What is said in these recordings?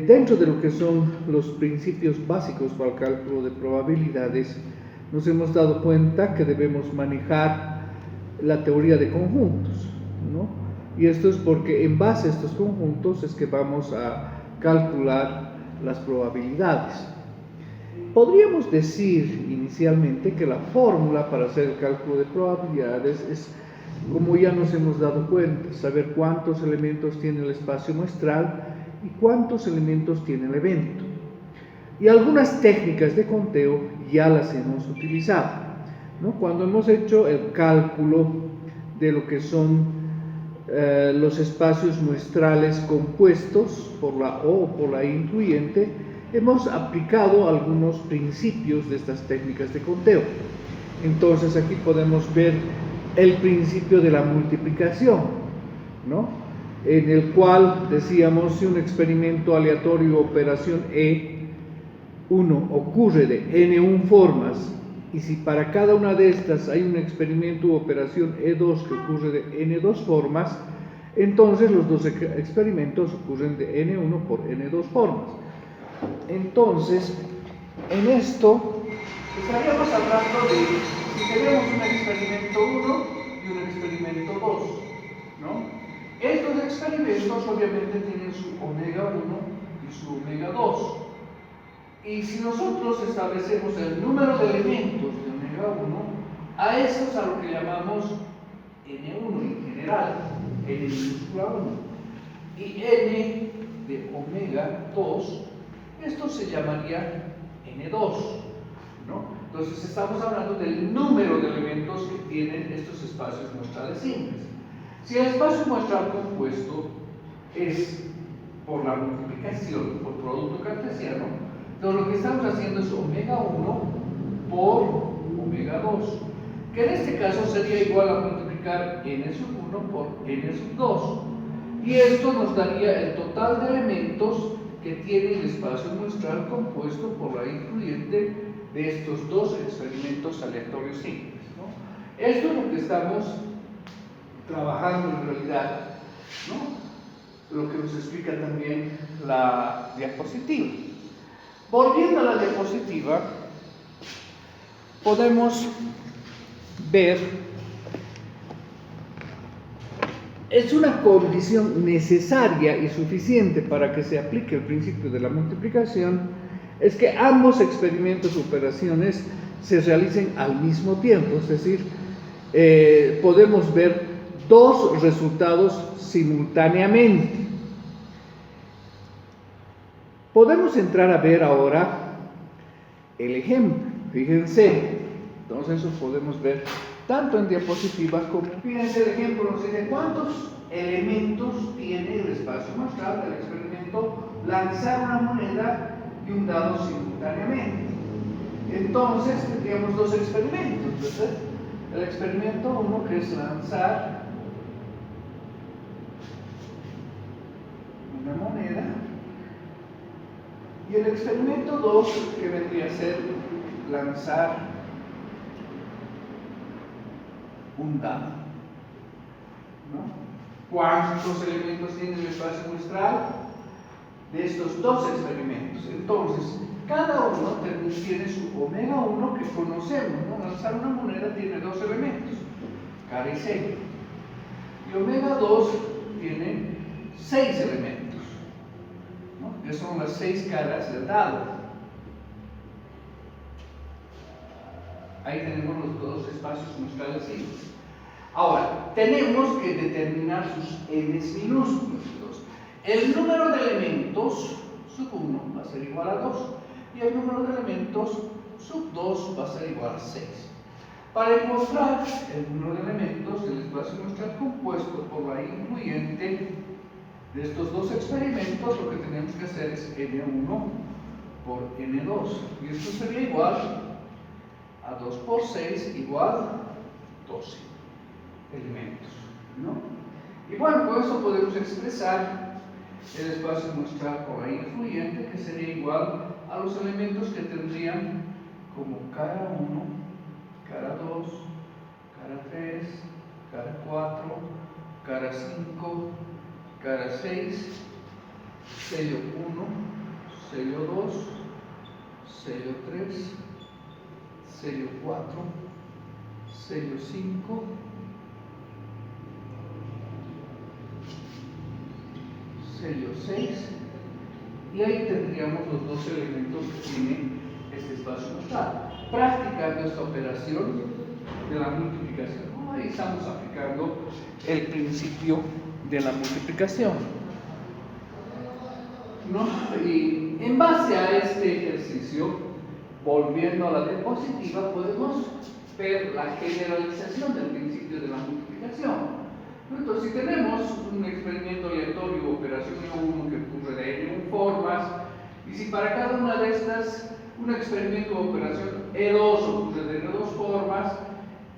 Dentro de lo que son los principios básicos para el cálculo de probabilidades, nos hemos dado cuenta que debemos manejar la teoría de conjuntos, ¿no? Y esto es porque en base a estos conjuntos es que vamos a calcular las probabilidades. Podríamos decir inicialmente que la fórmula para hacer el cálculo de probabilidades es, como ya nos hemos dado cuenta, saber cuántos elementos tiene el espacio muestral y cuántos elementos tiene el evento. Y algunas técnicas de conteo ya las hemos utilizado, ¿no? Cuando hemos hecho el cálculo de lo que son los espacios muestrales compuestos por la O o por la I incluyente, hemos aplicado algunos principios de estas técnicas de conteo. Entonces aquí podemos ver el principio de la multiplicación, ¿no? En el cual decíamos, si un experimento aleatorio operación E1 ocurre de N1 formas, y si para cada una de estas hay un experimento u operación E2 que ocurre de N2 formas, entonces los dos experimentos ocurren de N1 por N2 formas. Entonces, en esto estaríamos hablando de si tenemos un experimento 1 y un experimento 2, ¿no? Estos experimentos obviamente tienen su omega 1 y su omega 2. Y si nosotros establecemos el número de elementos de omega 1, a eso es a lo que llamamos N1 en general, N minúscula 1. Y N de omega 2, esto se llamaría N2, ¿no? Entonces estamos hablando del número de elementos que tienen estos espacios muestrales simples. Si el espacio muestral compuesto es por la multiplicación, por producto cartesiano, entonces lo que estamos haciendo es omega 1 por omega 2, que en este caso sería igual a multiplicar n sub 1 por n sub 2. Y esto nos daría el total de elementos que tiene el espacio muestral compuesto por la incluyente de estos dos experimentos aleatorios simples, ¿no? Esto es lo que estamos trabajando en realidad, ¿no? Lo que nos explica también la diapositiva. Volviendo a la diapositiva, podemos ver, es una condición necesaria y suficiente para que se aplique el principio de la multiplicación, es que ambos experimentos o operaciones se realicen al mismo tiempo, es decir, podemos ver dos resultados simultáneamente. Podemos entrar a ver ahora el ejemplo. Fíjense, entonces eso podemos ver tanto en diapositiva como, fíjense el ejemplo, nos dice cuántos elementos tiene el espacio muestral del experimento lanzar una moneda y un dado simultáneamente. Entonces tendríamos dos experimentos, ¿verdad? El experimento 1, que es lanzar una moneda, y el experimento 2, que vendría a ser lanzar un dado, ¿no? ¿Cuántos elementos tiene el espacio muestral de estos dos experimentos? Entonces, cada uno tiene su omega 1 que conocemos, ¿no? Lanzar una moneda tiene dos elementos, cara y sello. Y omega 2 tiene 6 elementos, ¿no? Que son las 6 caras del dado. Ahí tenemos los dos espacios muestrales simples. Ahora, tenemos que determinar sus n's minúsculos. Entonces, el número de elementos sub 1 va a ser igual a 2 y el número de elementos sub 2 va a ser igual a 6. Para encontrar el número de elementos del espacio muestral compuesto por la incluyente de estos dos experimentos, lo que tenemos que hacer es n1 por n2, y esto sería igual a 2 por 6 igual a 12 elementos, ¿no? Y bueno, con eso podemos expresar el espacio muestral por la influyente, que sería igual a los elementos que tendrían como cara 1, cara 2, cara 3, cara 4, cara 5, cara 6 sello 1, sello 2, sello 3, sello 4, sello 5, sello 6, y ahí tendríamos los dos elementos que tiene este espacio muestral. Practicando esta operación de la multiplicación, ¿no? Ahí estamos aplicando el principio de la multiplicación, ¿no? Y en base a este ejercicio, volviendo a la diapositiva, podemos ver la generalización del principio de la multiplicación. Entonces, si tenemos un experimento aleatorio, operación E1 que ocurre de N formas, y si para cada una de estas, un experimento o operación E2 ocurre de N2 formas,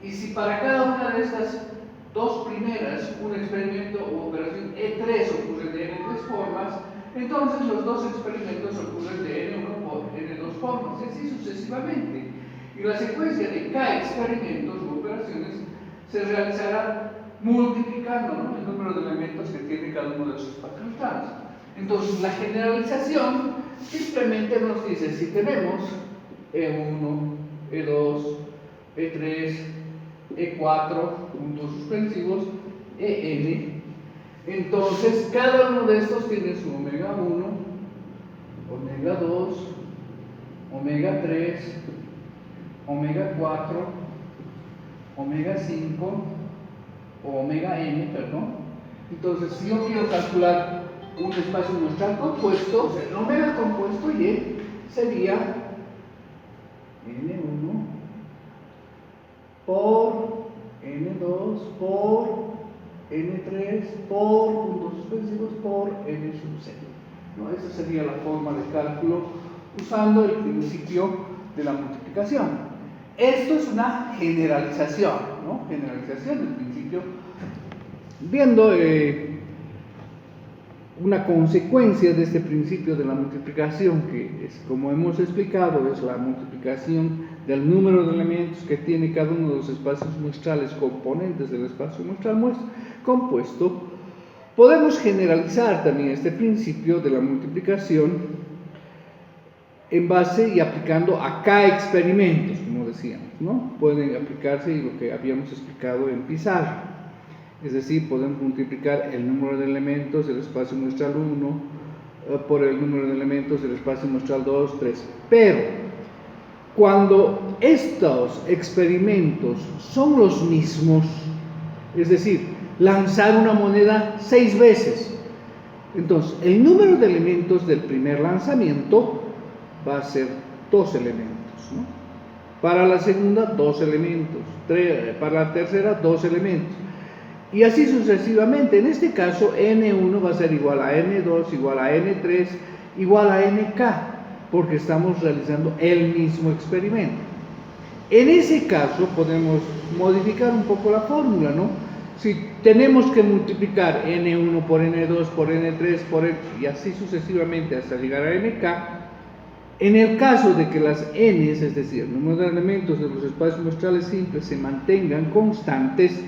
y si para cada una de estas dos primeras, un experimento o operación E3 ocurre de N3 formas, entonces los dos experimentos ocurren de N1 por N2 formas, y así sucesivamente. Y la secuencia de K experimentos o operaciones se realizará multiplicando, ¿no?, el número de elementos que tiene cada uno de esos espacios muestrales. Entonces, la generalización simplemente nos dice si tenemos E1, E2, E3, E4, puntos suspensivos, En, entonces cada uno de estos tiene su omega 1, omega 2, omega 3, omega 4, omega 5, o omega n, perdón. Entonces, si yo quiero calcular un espacio muestral compuesto, el omega compuesto Y sería N1 por N2 por N3 por puntos suspensivos por N sub 0, ¿no? Esa sería la forma de cálculo usando el principio de la multiplicación. Esto es una generalización, ¿no? Generalización del principio, viendo una consecuencia de este principio de la multiplicación, que es, como hemos explicado, es la multiplicación del número de elementos que tiene cada uno de los espacios muestrales componentes del espacio muestral compuesto. Podemos generalizar también este principio de la multiplicación en base y aplicando a K experimentos, como decíamos, ¿no? Pueden aplicarse lo que habíamos explicado en pizarra, es decir, podemos multiplicar el número de elementos del espacio muestral 1 por el número de elementos del espacio muestral 2, 3, pero cuando estos experimentos son los mismos, es decir, lanzar una moneda 6 veces, entonces el número de elementos del primer lanzamiento va a ser 2 elementos, ¿no? Para la segunda, 2 elementos, para la tercera, 2 elementos, y así sucesivamente. En este caso, N1 va a ser igual a N2, igual a N3, igual a NK, porque estamos realizando el mismo experimento. En ese caso, podemos modificar un poco la fórmula, ¿no? Si tenemos que multiplicar N1 por N2, por N3, y así sucesivamente hasta llegar a NK, en el caso de que las n's, es decir, el número de elementos de los espacios muestrales simples, se mantengan constantes,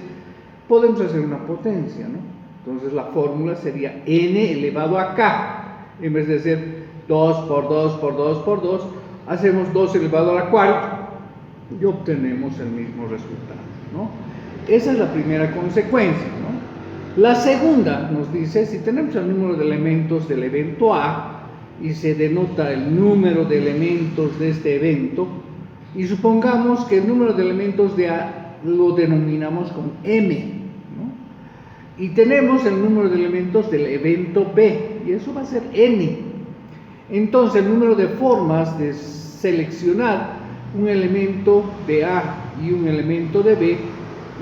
podemos hacer una potencia, ¿no? Entonces la fórmula sería n elevado a k. En vez de ser 2 por 2 por 2 por 2, hacemos 2 elevado a la cuarta y obtenemos el mismo resultado, ¿no? Esa es la primera consecuencia, ¿no? La segunda nos dice, si tenemos el número de elementos del evento A, y se denota el número de elementos de este evento, y supongamos que el número de elementos de A lo denominamos con M, ¿no? Y tenemos el número de elementos del evento B, y eso va a ser N. Entonces el número de formas de seleccionar un elemento de A y un elemento de B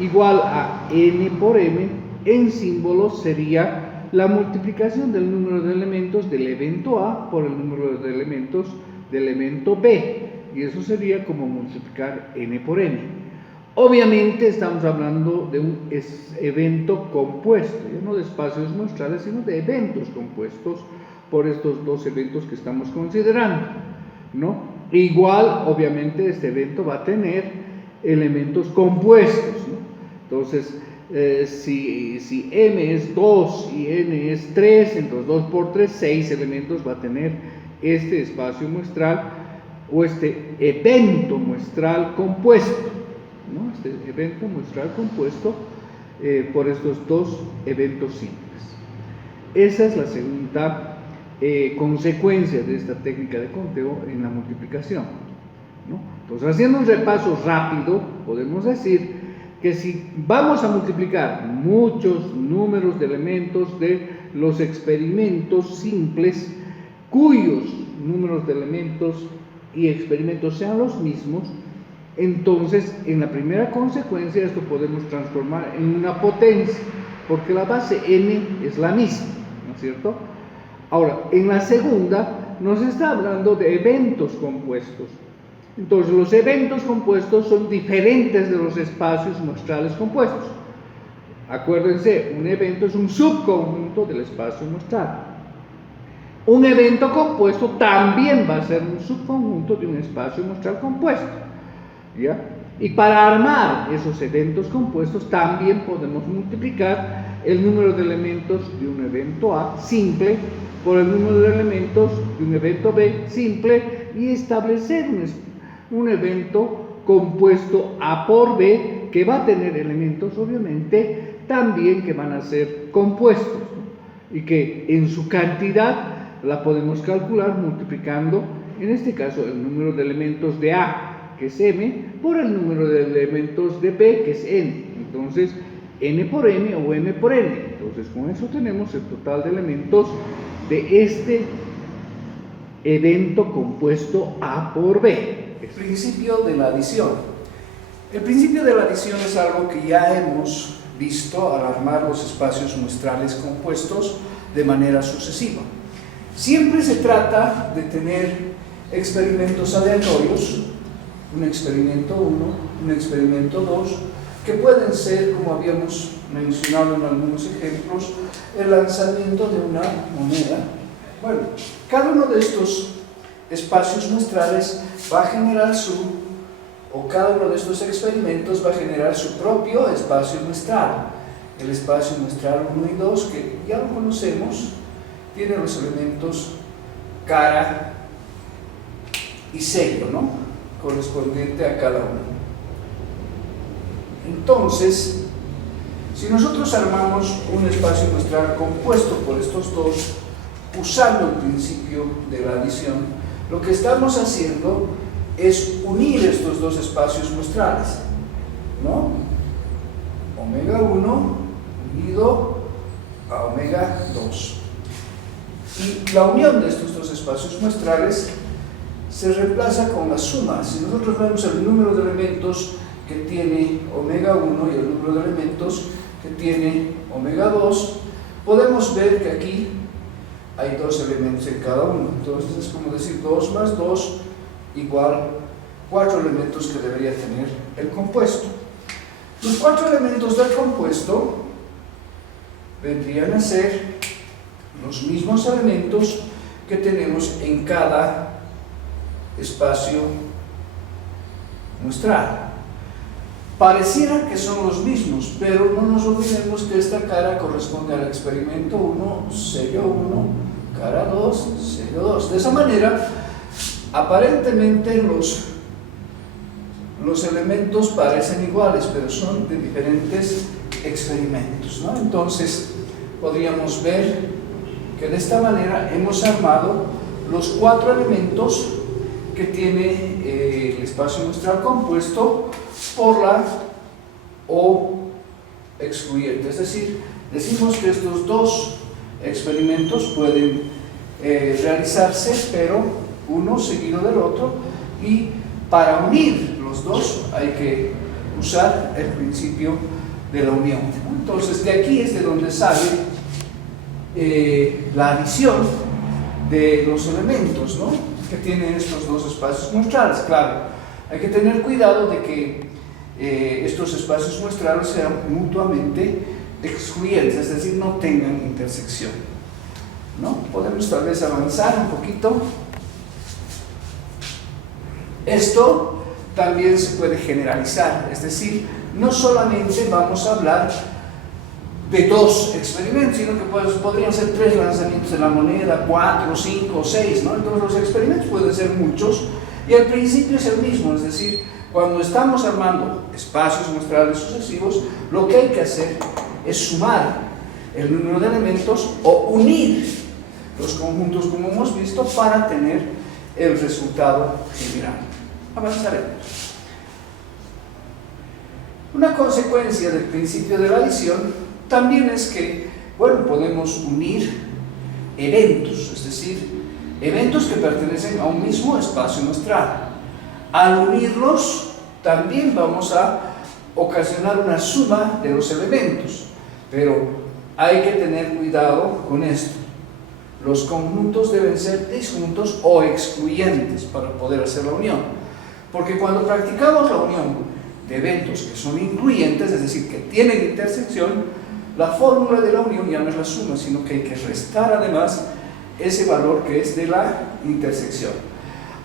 igual a N por M, en símbolos sería la multiplicación del número de elementos del evento A por el número de elementos del evento B, y eso sería como multiplicar N por N. Obviamente estamos hablando de un evento compuesto, ya no de espacios muestrales, sino de eventos compuestos por estos dos eventos que estamos considerando, ¿no? Igual, obviamente, este evento va a tener elementos compuestos, ¿no? Entonces, si m es 2 y n es 3, entonces 2 por 3, 6 elementos va a tener este espacio muestral o este evento muestral compuesto, ¿no? Este evento muestral compuesto por estos dos eventos simples. Esa es la segunda consecuencia de esta técnica de conteo en la multiplicación, ¿no? Entonces, haciendo un repaso rápido, podemos decir que si vamos a multiplicar muchos números de elementos de los experimentos simples, cuyos números de elementos y experimentos sean los mismos, entonces en la primera consecuencia esto podemos transformar en una potencia, porque la base n es la misma, ¿no es cierto? Ahora, en la segunda nos está hablando de eventos compuestos. Entonces los eventos compuestos son diferentes de los espacios muestrales compuestos. Acuérdense, un evento es un subconjunto del espacio muestral. Un evento compuesto también va a ser un subconjunto de un espacio muestral compuesto, ¿ya? Y para armar esos eventos compuestos también podemos multiplicar el número de elementos de un evento A simple por el número de elementos de un evento B simple y establecer un evento compuesto A por B que va a tener elementos obviamente también que van a ser compuestos, ¿no? Y que en su cantidad la podemos calcular multiplicando, en este caso, el número de elementos de A, que es m, por el número de elementos de B, que es n. Entonces, n por m o m por n. Entonces, con eso tenemos el total de elementos de este evento compuesto A por B. El principio de la adición. El principio de la adición es algo que ya hemos visto al armar los espacios muestrales compuestos de manera sucesiva. Siempre se trata de tener experimentos aleatorios, un experimento 1, un experimento 2, que pueden ser, como habíamos mencionado en algunos ejemplos, el lanzamiento de una moneda. Bueno, cada uno de estos espacios muestrales va a generar cada uno de estos experimentos va a generar su propio espacio muestral. El espacio muestral 1 y 2, que ya lo conocemos, tiene los elementos cara y sello, ¿no? Correspondiente a cada uno. Entonces, si nosotros armamos un espacio muestral compuesto por estos dos, usando el principio de la adición, lo que estamos haciendo es unir estos dos espacios muestrales, ¿no? Omega 1 unido a omega 2. Y la unión de estos dos espacios muestrales se reemplaza con la suma. Si nosotros vemos el número de elementos que tiene omega 1 y el número de elementos que tiene omega 2, podemos ver que aquí hay dos elementos en cada uno. Entonces es como decir 2 más 2 igual 4 elementos que debería tener el compuesto. Los 4 elementos del compuesto vendrían a ser los mismos elementos que tenemos en cada espacio muestral. Pareciera que son los mismos, pero no nos olvidemos que esta cara corresponde al experimento 1, sello 1, cara 2, sello 2. De esa manera, aparentemente los elementos parecen iguales, pero son de diferentes experimentos, ¿no? Entonces, podríamos ver que de esta manera hemos armado los 4 elementos que tiene el espacio muestral compuesto por la O excluyente. Es decir, decimos que estos dos experimentos pueden realizarse, pero uno seguido del otro, y para unir los dos hay que usar el principio de la unión. Entonces, de aquí es de donde sale la adición de los elementos, ¿no?, que tienen estos dos espacios muestrales. Claro, hay que tener cuidado de que estos espacios muestrales sean mutuamente excluyentes, es decir, no tengan intersección, ¿no? Podemos tal vez avanzar un poquito. Esto también se puede generalizar, es decir, no solamente vamos a hablar de 2 experimentos, sino que podrían ser 3 lanzamientos de la moneda, 4, 5, 6, ¿no? Entonces los experimentos pueden ser muchos y el principio es el mismo, es decir, cuando estamos armando espacios muestrales sucesivos, lo que hay que hacer es sumar el número de elementos o unir los conjuntos como hemos visto para tener el resultado general. Avanzaremos. Una consecuencia del principio de la adición también es que, bueno, podemos unir eventos, es decir, eventos que pertenecen a un mismo espacio muestral. Al unirlos, también vamos a ocasionar una suma de los elementos, pero hay que tener cuidado con esto. Los conjuntos deben ser disjuntos o excluyentes para poder hacer la unión, porque cuando practicamos la unión de eventos que son incluyentes, es decir, que tienen intersección, la fórmula de la unión ya no es la suma, sino que hay que restar además ese valor que es de la intersección.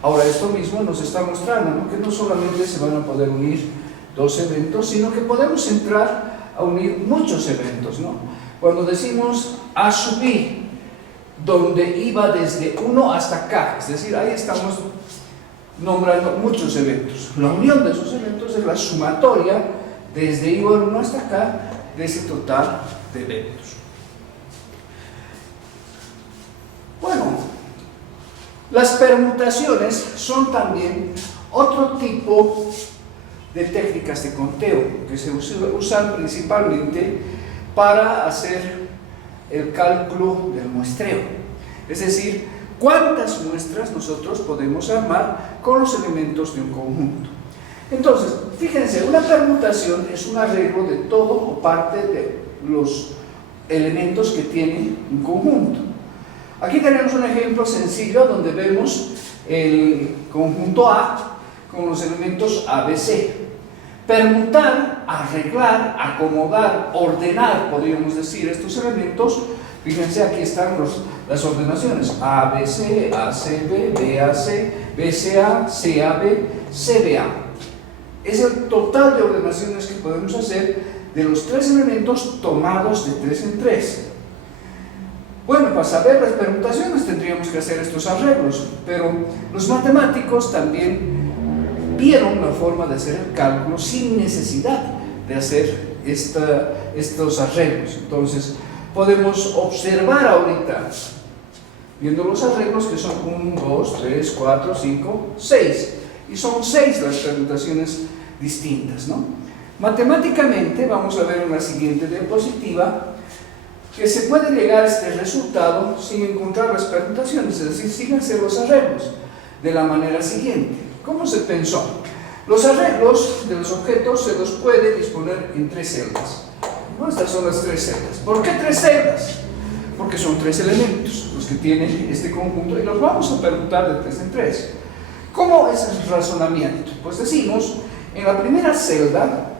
Ahora, esto mismo nos está mostrando, ¿no?, que no solamente se van a poder unir 2 eventos, sino que podemos entrar a unir muchos eventos, ¿no? Cuando decimos A sub I, donde iba desde 1 hasta K, es decir, ahí estamos nombrando muchos eventos. La unión de esos eventos es la sumatoria desde I1 hasta K de ese total de eventos. Bueno, las permutaciones son también otro tipo de técnicas de conteo que se usan principalmente para hacer el cálculo del muestreo, es decir, cuántas muestras nosotros podemos armar con los elementos de un conjunto. Entonces, fíjense, una permutación es un arreglo de todo o parte de los elementos que tiene un conjunto. Aquí tenemos un ejemplo sencillo donde vemos el conjunto A con los elementos A, B, C. Permutar, arreglar, acomodar, ordenar, podríamos decir, estos elementos. Fíjense, aquí están las ordenaciones: A, B, C, A, C, B, B, A, C, B, C, A, C, A, B, C, B, A. Es el total de ordenaciones que podemos hacer de los 3 elementos tomados de 3 en 3. Bueno, para saber las permutaciones tendríamos que hacer estos arreglos, pero los matemáticos también vieron la forma de hacer el cálculo sin necesidad de hacer estos arreglos. Entonces, podemos observar ahorita, viendo los arreglos, que son 1, 2, 3, 4, 5, 6. Y son 6 las permutaciones distintas, ¿no? Matemáticamente, vamos a ver en la siguiente diapositiva, que se puede llegar a este resultado sin encontrar las permutaciones, es decir, sin hacer los arreglos, de la manera siguiente. ¿Cómo se pensó? Los arreglos de los objetos se los puede disponer en 3 celdas. ¿No? Estas son las 3 celdas. ¿Por qué 3 celdas? Porque son 3 elementos los que tienen este conjunto y los vamos a permutar de 3 en 3. ¿Cómo es el razonamiento? Pues decimos, en la primera celda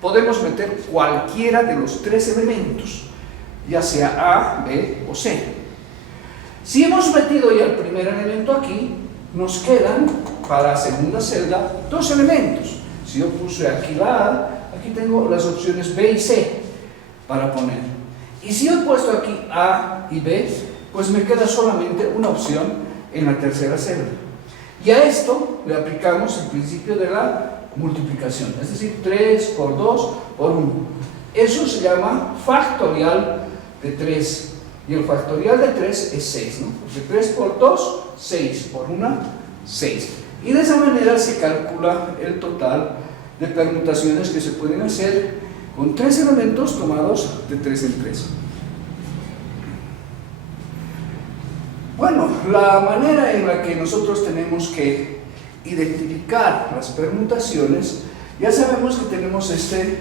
podemos meter cualquiera de los 3 elementos, ya sea A, B o C. Si hemos metido ya el primer elemento aquí, nos quedan para la segunda celda 2 elementos. Si yo puse aquí la A, aquí tengo las opciones B y C para poner. Y si yo he puesto aquí A y B, pues me queda solamente una opción en la tercera celda. Y a esto le aplicamos el principio de la multiplicación, es decir, 3 por 2 por 1. Eso se llama factorial de 3. Y el factorial de 3 es 6, ¿no? De 3 por 2, 6 por 1, 6. Y de esa manera se calcula el total de permutaciones que se pueden hacer con 3 elementos tomados de 3 en 3. Bueno, la manera en la que nosotros tenemos que identificar las permutaciones, ya sabemos que tenemos este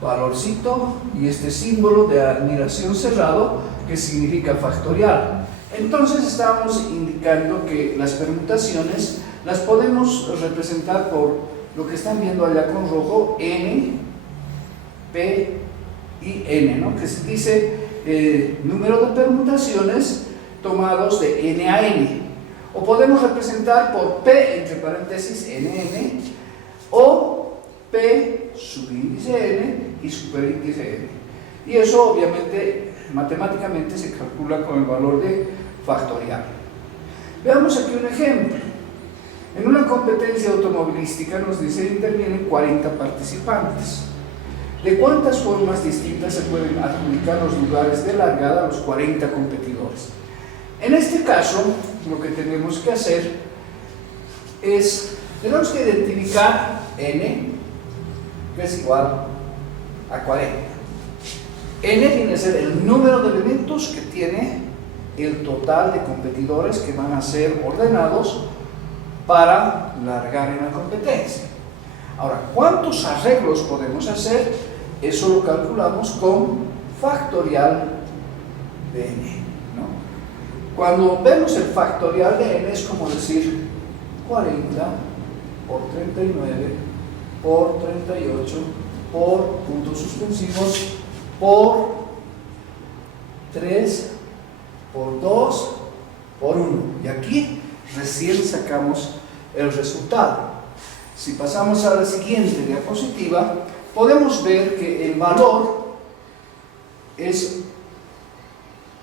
valorcito y este símbolo de admiración cerrado que significa factorial. Entonces estamos indicando que las permutaciones las podemos representar por lo que están viendo allá con rojo, n, p y n, ¿no? Que se dice número de permutaciones tomados de n a n, o podemos representar por p entre paréntesis nn, o p subíndice n y superíndice n. Y eso obviamente matemáticamente se calcula con el valor de factorial. Veamos aquí un ejemplo. En una competencia automovilística nos dice que intervienen 40 participantes. ¿De cuántas formas distintas se pueden adjudicar los lugares de largada a los 40 competidores? En este caso, lo que tenemos que hacer es, tenemos que identificar n, que es igual a 40. N viene a ser el número de elementos que tiene el total de competidores que van a ser ordenados para largar en la competencia. Ahora, ¿cuántos arreglos podemos hacer? Eso lo calculamos con factorial de n, ¿no? Cuando vemos el factorial de n es como decir 40 por 39 por 38 por puntos suspensivos por 3 por 2 por 1. Y aquí recién sacamos el resultado. Si pasamos a la siguiente diapositiva, podemos ver que el valor es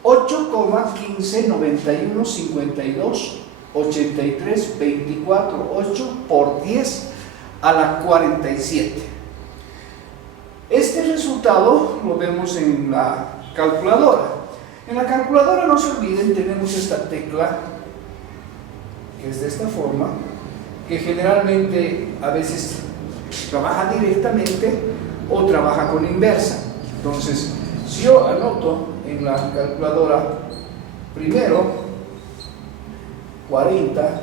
8,1591528324 por 10 a la 47. Este resultado lo vemos en la calculadora. En la calculadora, no se olviden, tenemos esta tecla que es de esta forma, que generalmente a veces trabaja directamente o trabaja con inversa. Entonces, si yo anoto en la calculadora primero 40,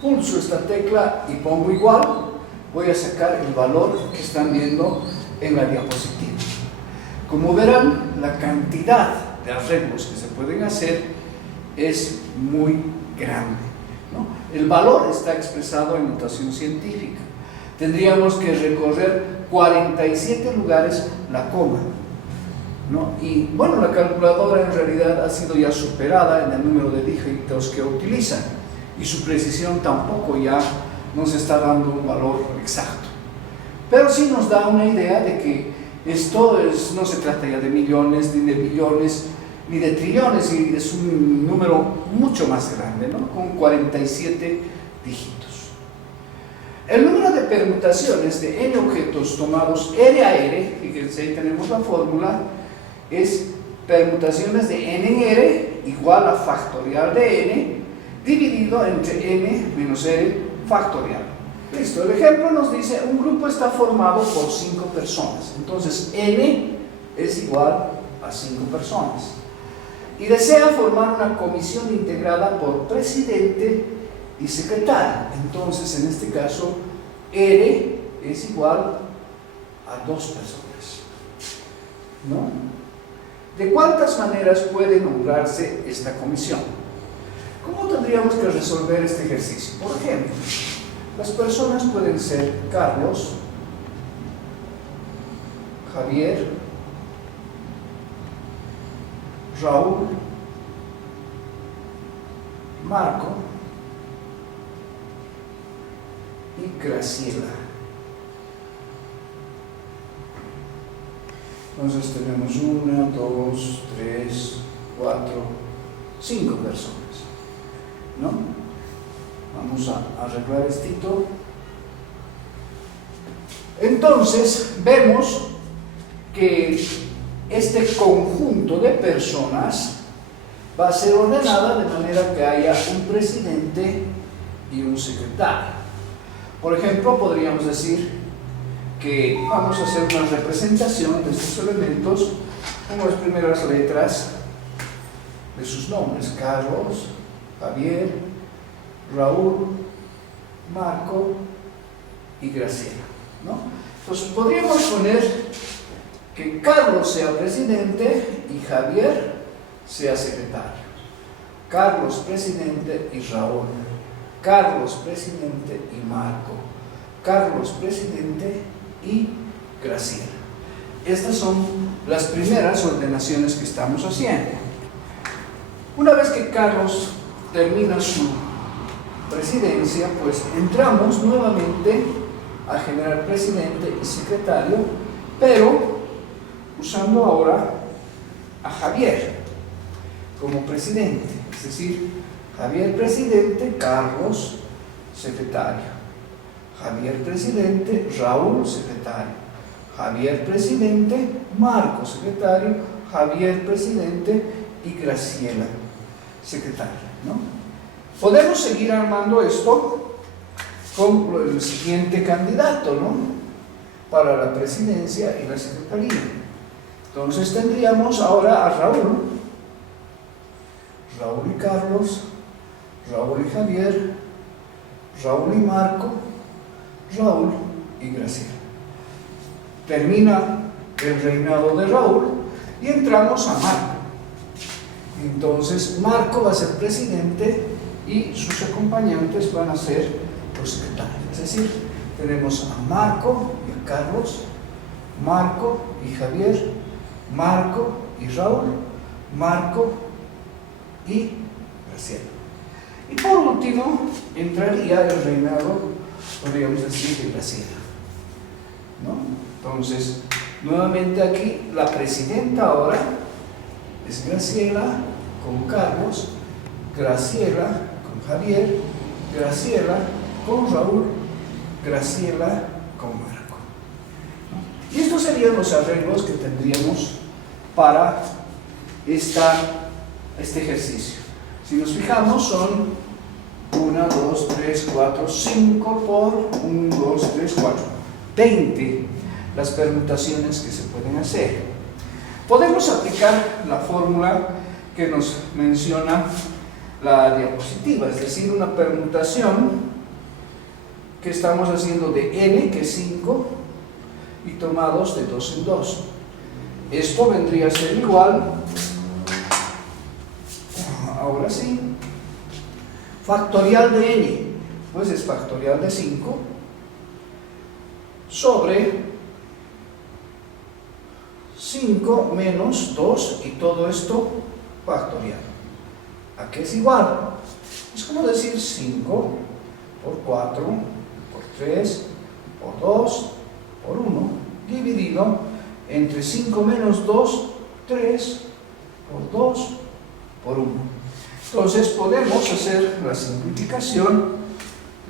pulso esta tecla y pongo igual, voy a sacar el valor que están viendo en la diapositiva. Como verán, la cantidad de arreglos que se pueden hacer es muy grande, ¿no? El valor está expresado en notación científica. Tendríamos que recorrer 47 lugares la coma, ¿no? Y bueno, la calculadora en realidad ha sido ya superada en el número de dígitos que utilizan y su precisión tampoco ya nos está dando un valor exacto. Pero sí nos da una idea de que esto no se trata ya de millones, ni de billones, ni de trillones, y es un número mucho más grande, ¿no? Con 47 dígitos. El número de permutaciones de n objetos tomados R a R, fíjense, ahí tenemos la fórmula, es permutaciones de n en R igual a factorial de n dividido entre n menos r factorial. Listo, el ejemplo nos dice, un grupo está formado por 5 personas, entonces n es igual a 5 personas. Y desea formar una comisión integrada por presidente y secretario. Entonces, en este caso, R es igual a 2 personas, ¿no? ¿De cuántas maneras puede nombrarse esta comisión? ¿Cómo tendríamos que resolver este ejercicio? Por ejemplo, las personas pueden ser Carlos, Javier, Raúl, Marco y Graciela. Entonces tenemos 1, 2, 3, 4, 5 personas, ¿no? Vamos a arreglar esto. Entonces vemos que este conjunto de personas va a ser ordenada de manera que haya un presidente y un secretario. Por ejemplo, podríamos decir que vamos a hacer una representación de estos elementos con las primeras letras de sus nombres: Carlos, Javier, Raúl, Marco y Graciela, ¿no? Entonces podríamos poner que Carlos sea presidente y Javier sea secretario. Carlos presidente y Raúl. Carlos presidente y Marco. Carlos presidente y Graciela. Estas son las primeras ordenaciones que estamos haciendo. Una vez que Carlos termina su presidencia, pues entramos nuevamente a generar presidente y secretario, pero usando ahora a Javier como presidente, es decir, Javier presidente, Carlos secretario, Javier presidente, Raúl secretario, Javier presidente, Marco secretario, Javier presidente y Graciela secretaria, ¿no? Podemos seguir armando esto con el siguiente candidato, ¿no?, para la presidencia y la secretaría. Entonces tendríamos ahora a Raúl y Carlos, Raúl y Javier, Raúl y Marco, Raúl y Graciela. Termina el reinado de Raúl y entramos a Marco. Entonces Marco va a ser presidente y sus acompañantes van a ser los secretarios. Es decir, tenemos a Marco y a Carlos, Marco y Javier, Marco y Raúl, Marco y Graciela. Y por último entraría el reinado, podríamos decir, de Graciela, ¿no? Entonces, nuevamente aquí la presidenta ahora es Graciela con Carlos, Graciela con Javier, Graciela con Raúl, Graciela con Marco, ¿no? Y estos serían los arreglos que tendríamos para este ejercicio. Si nos fijamos, son 1, 2, 3, 4, 5 por 1, 2, 3, 4, 20 las permutaciones que se pueden hacer. Podemos aplicar la fórmula que nos menciona la diapositiva, es decir, una permutación que estamos haciendo de n, que es 5, y tomados de 2 en 2. Esto vendría a ser igual, ahora sí, factorial de n, pues es factorial de 5 sobre 5 menos 2 y todo esto factorial. ¿A qué es igual? Es como decir 5 por 4 por 3 por 2 por 1 dividido entre 5 menos 2, 3 por 2 por 1. Entonces podemos hacer la simplificación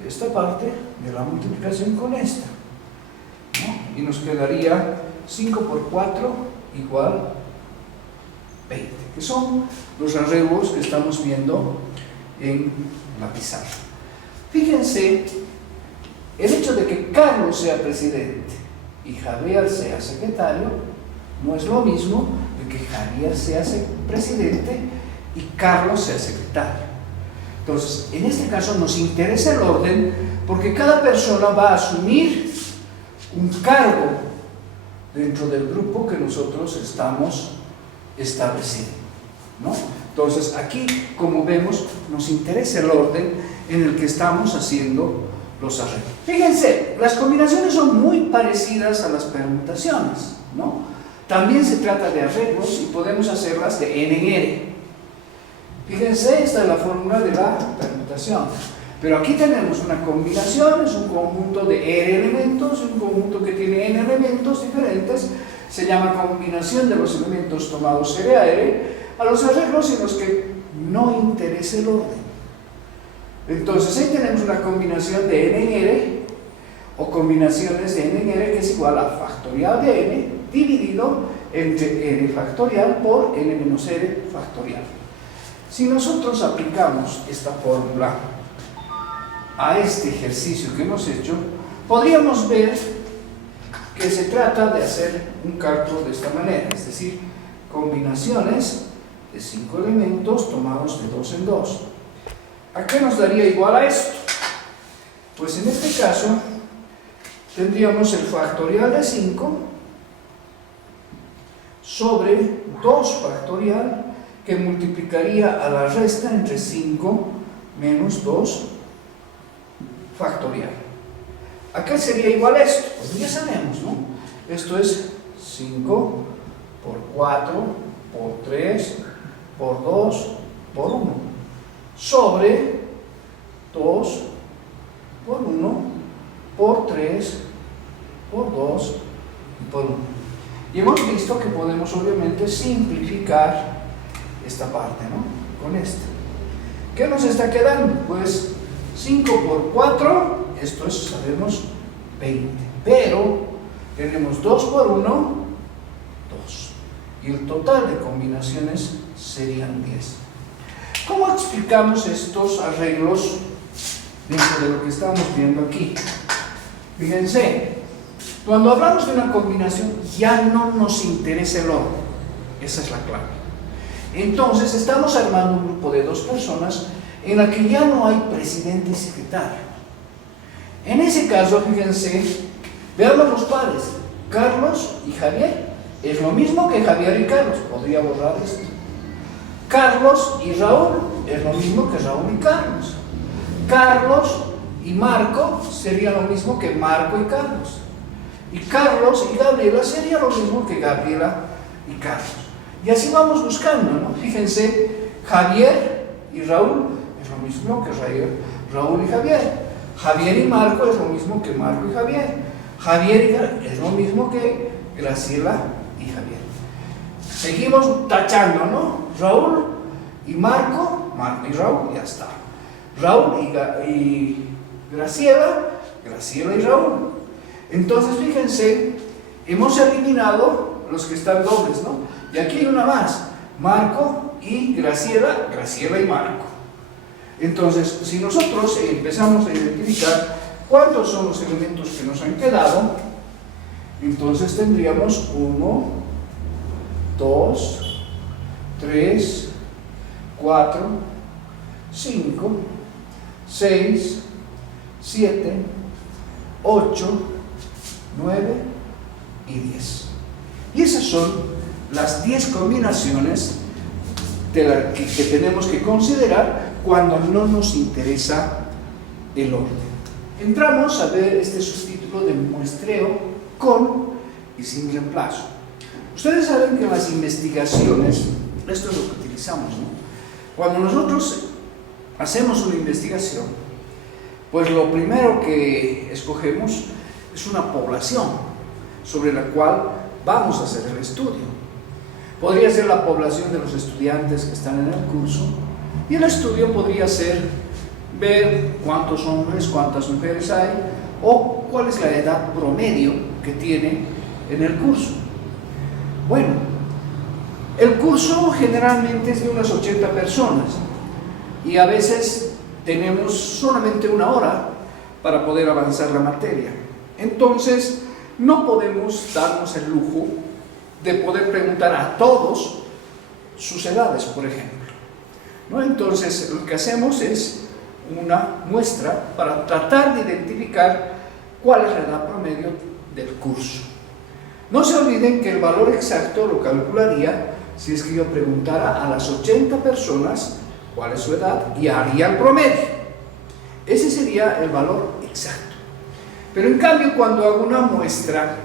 de esta parte de la multiplicación con esta, ¿no? Y nos quedaría 5 por 4 igual 20, que son los arreglos que estamos viendo en la pizarra. Fíjense, el hecho de que Carlos sea presidente y Javier sea secretario no es lo mismo de que Javier sea presidente y Carlos sea secretario. Entonces, en este caso nos interesa el orden porque cada persona va a asumir un cargo dentro del grupo que nosotros estamos estableciendo, ¿no? Entonces, aquí, como vemos, nos interesa el orden en el que estamos haciendo los arreglos. Fíjense, las combinaciones son muy parecidas a las permutaciones, ¿no? También se trata de arreglos y podemos hacerlas de n en n. Fíjense, esta es la fórmula de la permutación. Pero aquí tenemos una combinación, es un conjunto de n elementos, un conjunto que tiene n elementos diferentes, se llama combinación de los elementos tomados R a R, a los arreglos en los que no interesa el orden. Entonces ahí tenemos una combinación de n en r, o combinaciones de n en r, que es igual a factorial de n dividido entre n factorial por n menos r factorial. Si nosotros aplicamos esta fórmula a este ejercicio que hemos hecho, podríamos ver que se trata de hacer un cálculo de esta manera, es decir, combinaciones de 5 elementos tomados de 2 en 2. ¿A qué nos daría igual a esto? Pues en este caso tendríamos el factorial de 5 sobre 2 factorial, que multiplicaría a la resta entre 5 menos 2 factorial. ¿A qué sería igual esto? Pues ya sabemos, ¿no? Esto es 5 por 4 por 3 por 2 por 1 sobre 2 por 1 por 3 por 2 y por 1. Y hemos visto que podemos obviamente simplificar esta parte, ¿no? Con esta. ¿Qué nos está quedando? Pues 5 por 4, esto es, sabemos, 20. Pero tenemos 2 por 1, 2. Y el total de combinaciones serían 10. ¿Cómo explicamos estos arreglos dentro de lo que estamos viendo aquí? Fíjense, cuando hablamos de una combinación ya no nos interesa el orden. Esa es la clave. Entonces estamos armando un grupo de 2 personas en la que ya no hay presidente y secretario. En ese caso, fíjense, veamos los pares. Carlos y Javier es lo mismo que Javier y Carlos. Podría borrar esto. Carlos y Raúl es lo mismo que Raúl y Carlos. Carlos y Marco sería lo mismo que Marco y Carlos. Y Carlos y Gabriela sería lo mismo que Gabriela y Carlos. Y así vamos buscando, ¿no? Fíjense, Javier y Raúl es lo mismo que Raúl y Javier. Javier y Marco es lo mismo que Marco y Javier. Javier es lo mismo que Graciela y Javier. Seguimos tachando, ¿no? Raúl y Marco, Marco y Raúl, ya está. Raúl y Graciela, Graciela y Raúl. Entonces, fíjense, hemos eliminado los que están dobles, ¿no? Y aquí hay una más, Marco y Graciela, Graciela y Marco. Entonces, si nosotros empezamos a identificar cuántos son los elementos que nos han quedado, entonces tendríamos 1, 2, 3, 4, 5, 6, 7, 8, 9 y 10. Y esas son las 10 combinaciones que tenemos que considerar cuando no nos interesa el orden. Entramos a ver este subtítulo de muestreo con y sin reemplazo. Ustedes saben que en las investigaciones, esto es lo que utilizamos, ¿no? Cuando nosotros hacemos una investigación, pues lo primero que escogemos es una población sobre la cual vamos a hacer el estudio. Podría ser la población de los estudiantes que están en el curso, y el estudio podría ser ver cuántos hombres, cuántas mujeres hay, o cuál es la edad promedio que tiene en el curso. Bueno, el curso generalmente es de unas 80 personas, y a veces tenemos solamente una hora para poder avanzar la materia. Entonces, no podemos darnos el lujo de poder preguntar a todos sus edades, por ejemplo, ¿no? Entonces, lo que hacemos es una muestra para tratar de identificar cuál es la edad promedio del curso. No se olviden que el valor exacto lo calcularía si es que yo preguntara a las 80 personas cuál es su edad y haría el promedio. Ese sería el valor exacto. Pero en cambio, cuando hago una muestra,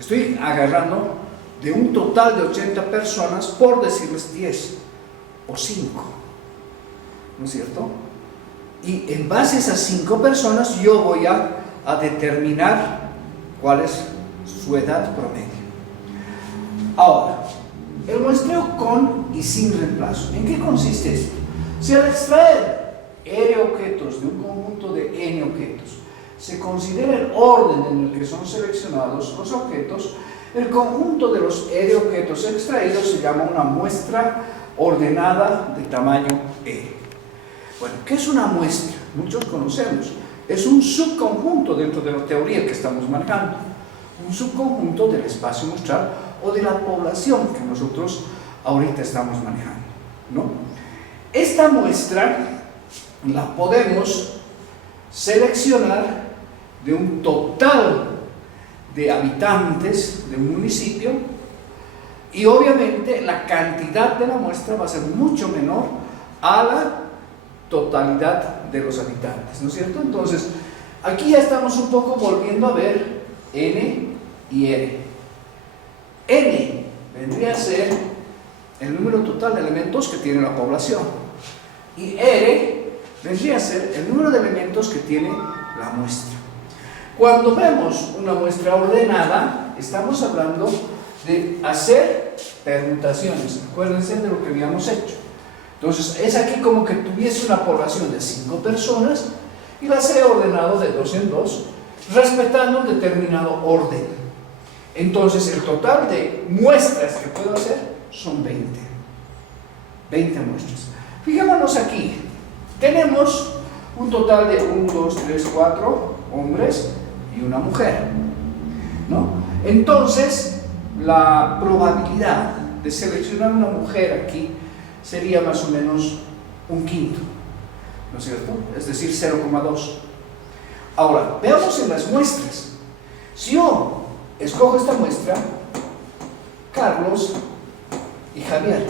estoy agarrando de un total de 80 personas, por decirles 10 o 5, ¿no es cierto? Y en base a esas 5 personas yo voy a determinar cuál es su edad promedio. Ahora, el muestreo con y sin reemplazo, ¿en qué consiste esto? Si al extraer R objetos de un conjunto de N objetos se considera el orden en el que son seleccionados los objetos, el conjunto de los R objetos extraídos se llama una muestra ordenada de tamaño R. Bueno, ¿qué es una muestra? Muchos conocemos. Es un subconjunto dentro de la teoría que estamos manejando. Un subconjunto del espacio muestral o de la población que nosotros ahorita estamos manejando, ¿no? Esta muestra la podemos seleccionar de un total de habitantes de un municipio, y obviamente la cantidad de la muestra va a ser mucho menor a la totalidad de los habitantes, ¿no es cierto? Entonces, aquí ya estamos un poco volviendo a ver N y R. N vendría a ser el número total de elementos que tiene la población, y R vendría a ser el número de elementos que tiene la muestra. Cuando vemos una muestra ordenada, estamos hablando de hacer permutaciones. Acuérdense de lo que habíamos hecho. Entonces, es aquí como que tuviese una población de 5 personas y las he ordenado de 2 en 2, respetando un determinado orden. Entonces, el total de muestras que puedo hacer son 20. 20 muestras. Fijémonos aquí. Tenemos un total de 1, 2, 3, 4 hombres y una mujer, ¿no? Entonces, la probabilidad de seleccionar una mujer aquí sería más o menos un quinto, ¿no es cierto? Es decir, 0,2. Ahora, veamos en las muestras. Si yo escojo esta muestra, Carlos y Javier,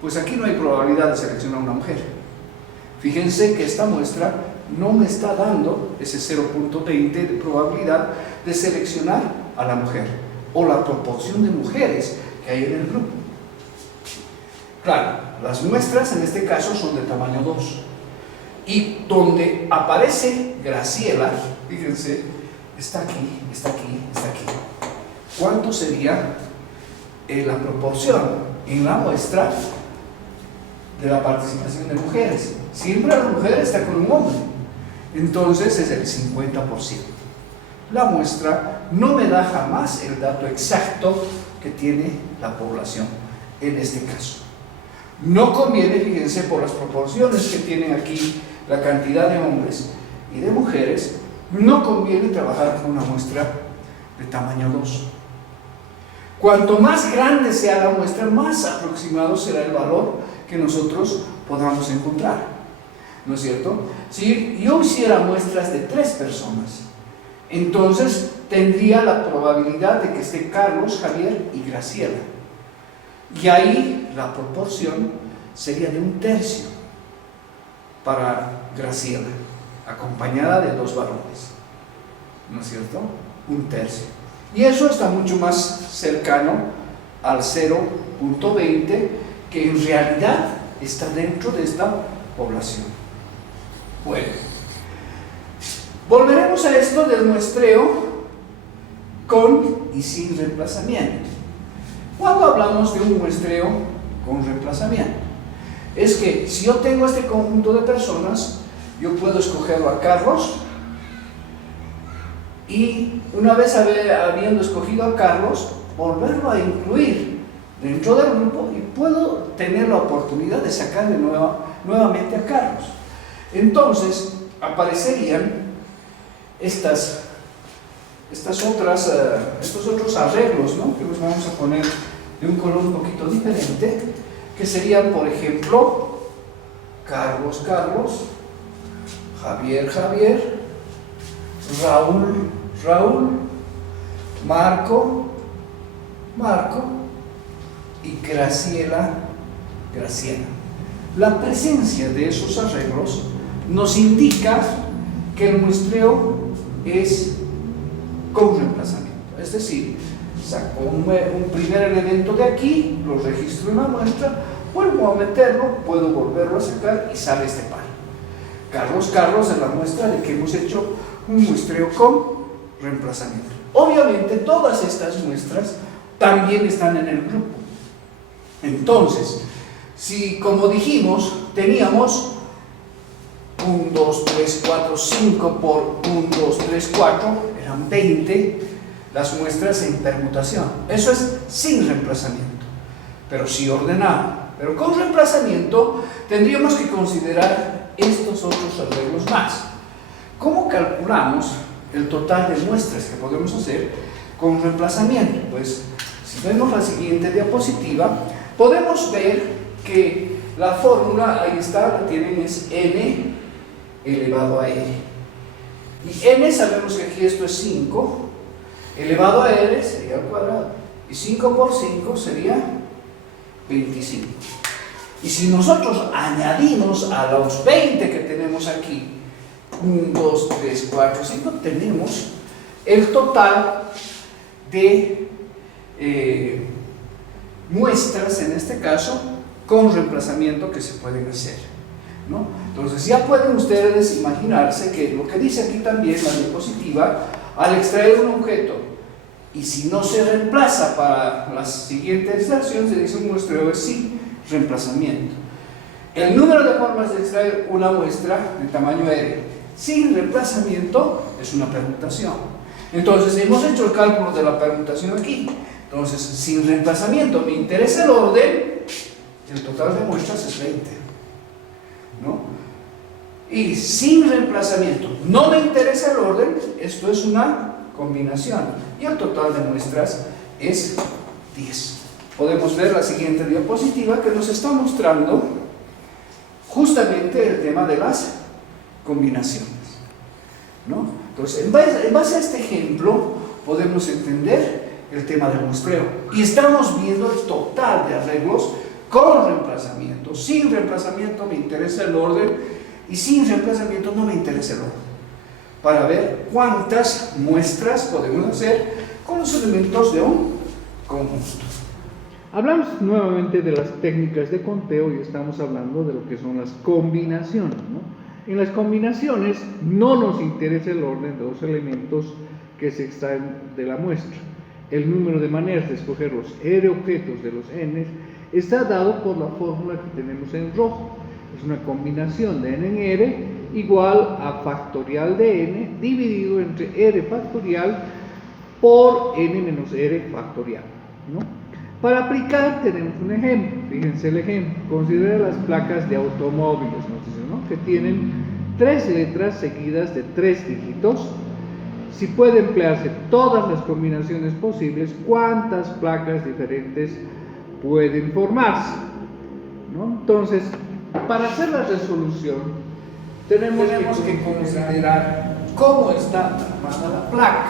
pues aquí no hay probabilidad de seleccionar una mujer. Fíjense que esta muestra no me está dando ese 0,20 de probabilidad de seleccionar a la mujer, o la proporción de mujeres que hay en el grupo. Claro, las muestras en este caso son de tamaño 2. Y donde aparece Graciela, fíjense, está aquí, está aquí, está aquí. ¿Cuánto sería la proporción en la muestra de la participación de mujeres? Siempre la mujer está con un hombre. Entonces es el 50%. La muestra no me da jamás el dato exacto que tiene la población en este caso. No conviene, fíjense, por las proporciones que tienen aquí la cantidad de hombres y de mujeres, no conviene trabajar con una muestra de tamaño 2. Cuanto más grande sea la muestra, más aproximado será el valor que nosotros podamos encontrar, ¿no es cierto? Si yo hiciera muestras de 3 personas, entonces tendría la probabilidad de que esté Carlos, Javier y Graciela. Y ahí la proporción sería de 1/3 para Graciela, acompañada de 2 varones, ¿no es cierto? 1/3. Y eso está mucho más cercano al 0,20, que en realidad está dentro de esta población. Bueno, volveremos a esto del muestreo con y sin reemplazamiento. Cuando hablamos de un muestreo con reemplazamiento, es que si yo tengo este conjunto de personas, yo puedo escogerlo a Carlos, y una vez habiendo escogido a Carlos, volverlo a incluir dentro del grupo, y puedo tener la oportunidad de sacar nuevamente a Carlos. Entonces aparecerían estos otros arreglos, ¿no?, que los vamos a poner de un color un poquito diferente, que serían, por ejemplo, Carlos, Carlos, Javier, Javier, Raúl, Raúl, Marco, Marco y Graciela, Graciela. La presencia de esos arreglos nos indica que el muestreo es con reemplazamiento, es decir, saco un primer elemento de aquí, lo registro en la muestra, vuelvo a meterlo, puedo volverlo a sacar y sale este par. Carlos, Carlos es la muestra de que hemos hecho un muestreo con reemplazamiento. Obviamente todas estas muestras también están en el grupo. Entonces, si, como dijimos, teníamos 1, 2, 3, 4, 5 por 1, 2, 3, 4, eran 20 las muestras en permutación. Eso es sin reemplazamiento, pero sí ordenado. Pero con reemplazamiento tendríamos que considerar estos otros arreglos más. ¿Cómo calculamos el total de muestras que podemos hacer con reemplazamiento? Pues, si vemos la siguiente diapositiva, podemos ver que la fórmula, ahí está, la tienen, es n elevado a r. Y n sabemos que aquí esto es 5, elevado a r sería al cuadrado, y 5 por 5 sería 25. Y si nosotros añadimos a los 20 que tenemos aquí, 1, 2, 3, 4, 5, tenemos el total de muestras, en este caso, con reemplazamiento que se pueden hacer, ¿no? Entonces ya pueden ustedes imaginarse que lo que dice aquí también la diapositiva, al extraer un objeto Y si no se reemplaza para la siguiente extracción, se dice un muestreo es sin reemplazamiento. El número de formas de extraer una muestra de tamaño R sin reemplazamiento es una permutación. Entonces, hemos hecho el cálculo de la permutación aquí. Entonces, sin reemplazamiento me interesa el orden, el total de muestras es 20, ¿no? Y sin reemplazamiento no me interesa el orden, esto es una combinación, y el total de muestras es 10. Podemos ver la siguiente diapositiva que nos está mostrando justamente el tema de las combinaciones, ¿no? Entonces, en base a este ejemplo podemos entender el tema del muestreo y estamos viendo el total de arreglos con reemplazamiento. Sin reemplazamiento me interesa el orden y sin reemplazamiento no me interesa el orden, para ver cuántas muestras podemos hacer con los elementos de un conjunto. Hablamos nuevamente de las técnicas de conteo y estamos hablando de lo que son las combinaciones, ¿no? En las combinaciones no nos interesa el orden de los elementos que se extraen de la muestra. El número de maneras de escoger los R objetos de los N está dado por la fórmula que tenemos en rojo. Es una combinación de N en R igual a factorial de N dividido entre R factorial por N menos R factorial, ¿no? Para aplicar tenemos un ejemplo, fíjense el ejemplo, considera las placas de automóviles, nos dicen, ¿no? Que tienen 3 letras seguidas de 3 dígitos. Si puede emplearse todas las combinaciones posibles, ¿cuántas placas diferentes pueden formarse? ¿No? Entonces, para hacer la resolución, tenemos que considerar cómo está armada la placa.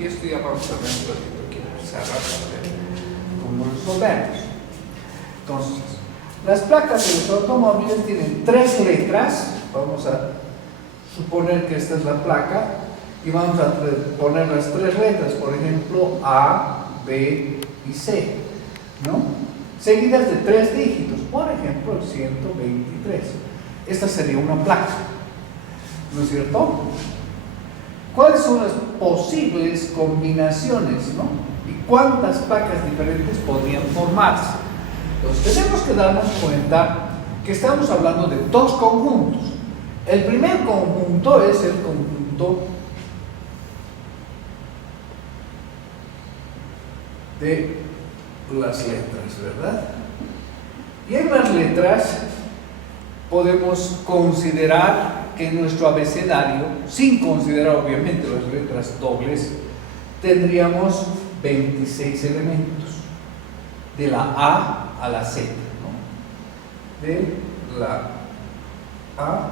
Y esto ya vamos a ver un ratito aquí, cerrar para ver cómo resolvemos. Entonces, las placas de los automóviles tienen 3 letras. Vamos a suponer que esta es la placa y vamos a poner las 3 letras, por ejemplo, A, B y C, ¿no? Seguidas de 3 dígitos, por ejemplo, el 123. Esta sería una placa, ¿no es cierto? ¿Cuáles son las posibles combinaciones, no? ¿Y cuántas placas diferentes podrían formarse? Entonces, tenemos que darnos cuenta que estamos hablando de 2 conjuntos. El primer conjunto es el conjunto de las letras, ¿verdad? Y en las letras podemos considerar que en nuestro abecedario, sin considerar obviamente las letras dobles, tendríamos 26 elementos, de la A a la Z, ¿no? De la A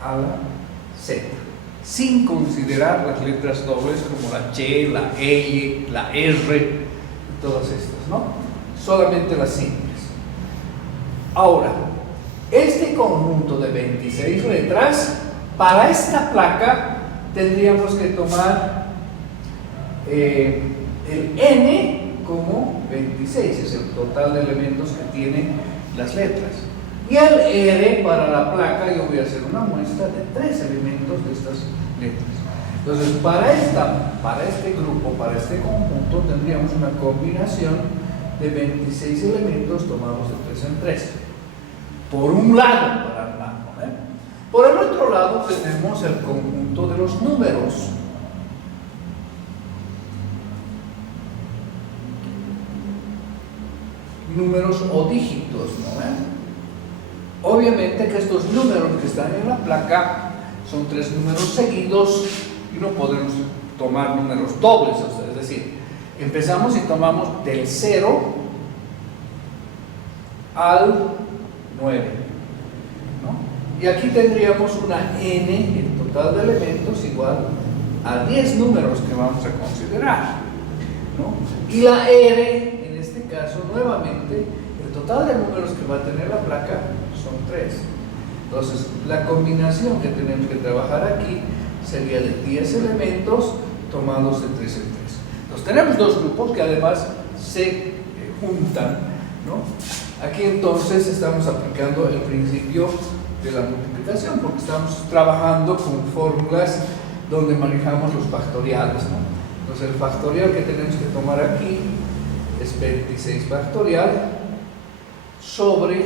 a la Z, sin considerar las letras dobles como la Ch, la L, la R y todas estas, ¿no? Solamente las simples. Ahora, este conjunto de 26 letras, para esta placa tendríamos que tomar el N como 26, es el total de elementos que tienen las letras. Y el R para la placa, yo voy a hacer una muestra de 3 elementos de estas letras. Entonces, para este grupo, para este conjunto, tendríamos una combinación de 26 elementos tomados de 3 en 3. Por un lado, para armarlo, ¿eh? Por el otro lado, tenemos el conjunto de los números. Números o dígitos, ¿no? Obviamente que estos números que están en la placa son 3 números seguidos y no podemos tomar números dobles, o sea, es decir, empezamos y tomamos del 0 al 9, ¿no? Y aquí tendríamos una N, el total de elementos, igual a 10 números que vamos a considerar, ¿no? Y la R, en este caso, nuevamente, el total de números que va a tener la placa son 3. Entonces, la combinación que tenemos que trabajar aquí sería de 10 elementos tomados de 3 en 3. Entonces, tenemos 2 grupos que además se juntan, ¿no? Aquí entonces estamos aplicando el principio de la multiplicación, porque estamos trabajando con fórmulas donde manejamos los factoriales, ¿no? Entonces el factorial que tenemos que tomar aquí es 26 factorial sobre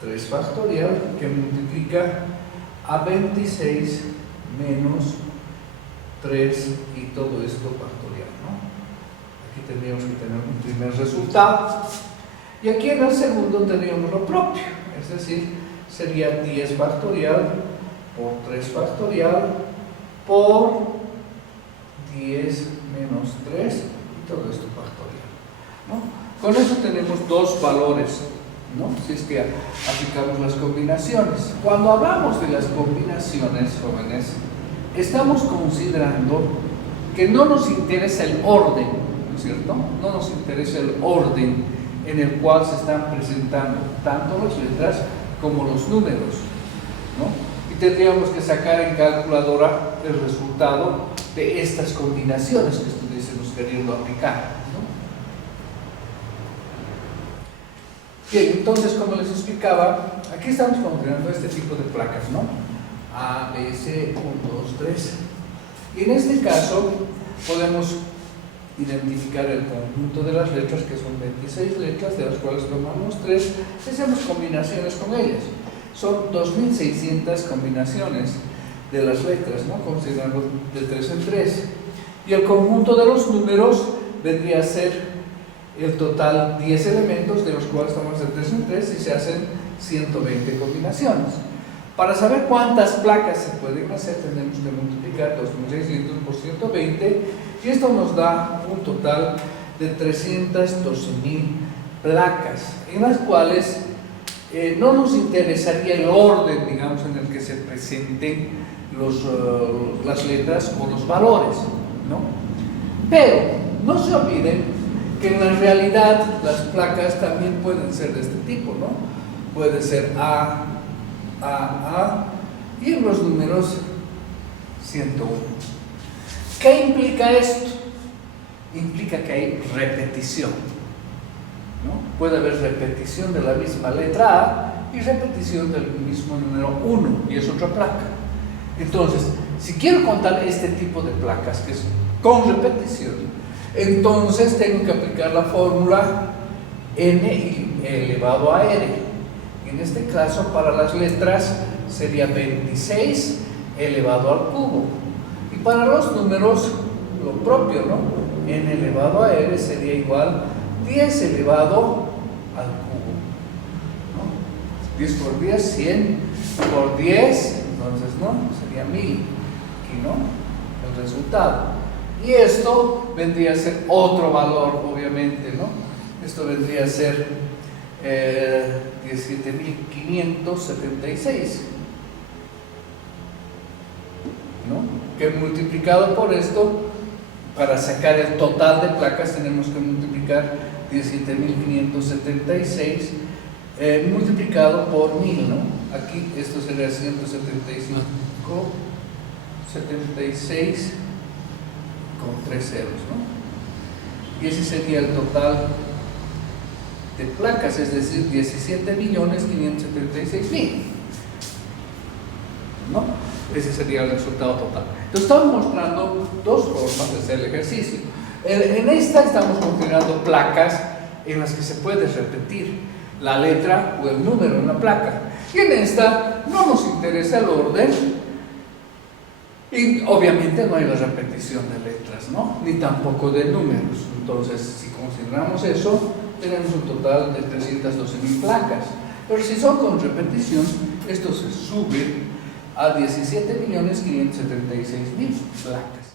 3 factorial, que multiplica a 26 menos 3 y todo esto factorial, ¿no? Aquí tendríamos que tener un primer resultado. Y aquí en el segundo tendríamos lo propio, es decir, sería 10 factorial por 3 factorial por 10 menos 3 y todo esto factorial, ¿no? Con eso tenemos dos valores, ¿no? Si es que aplicamos las combinaciones. Cuando hablamos de las combinaciones, jóvenes, estamos considerando que no nos interesa el orden, ¿no es cierto? No nos interesa el orden en el cual se están presentando tanto las letras como los números, ¿no? Y tendríamos que sacar en calculadora el resultado de estas combinaciones que estuviésemos queriendo aplicar, ¿no? Bien, entonces, como les explicaba, aquí estamos considerando este tipo de placas, ¿no? A, B, C, 1, 2, 3. Y en este caso podemos identificar el conjunto de las letras, que son 26 letras, de las cuales tomamos 3 y hacemos combinaciones con ellas. Son 2600 combinaciones de las letras, ¿no? Considerando de 3 en 3. Y el conjunto de los números vendría a ser el total 10 elementos, de los cuales tomamos de 3 en 3 y se hacen 120 combinaciones. Para saber cuántas placas se pueden hacer, tenemos que multiplicar 2600 por 120 y esto nos da un total de 312.000 placas, en las cuales no nos interesaría el orden, digamos, en el que se presenten las letras o los valores, ¿no? Pero no se olviden que en la realidad las placas también pueden ser de este tipo, ¿no? Puede ser A, y en los números 101. ¿Qué implica esto? Implica que hay repetición, ¿no? Puede haber repetición de la misma letra A y repetición del mismo número 1, y es otra placa. Entonces, si quiero contar este tipo de placas, que es con repetición, entonces tengo que aplicar la fórmula n elevado a r. En este caso, para las letras sería 26 elevado al cubo. Y para los números, lo propio, ¿no? N elevado a r sería igual 10 elevado al cubo, ¿no? 10 por 10, 100 por 10, entonces, ¿no? Sería 1000. Aquí, ¿no? El resultado. Y esto vendría a ser otro valor, obviamente, ¿no? Esto vendría a ser 17.576, ¿no? Que multiplicado por esto, para sacar el total de placas tenemos que multiplicar 17.576 multiplicado por 1000, ¿no? Aquí esto sería 76 con 3 ceros, ¿no? Y ese sería el total de placas, es decir, 17.576.000, ¿no? Ese sería el resultado total. Entonces estamos mostrando dos formas de hacer el ejercicio. En esta estamos considerando placas en las que se puede repetir la letra o el número en la placa, y en esta no nos interesa el orden y obviamente no hay la repetición de letras, ¿no? Ni tampoco de números. Entonces, si consideramos eso, tenemos un total de 312.000 placas. Pero si son con repetición, esto se sube a 17.576.000 placas.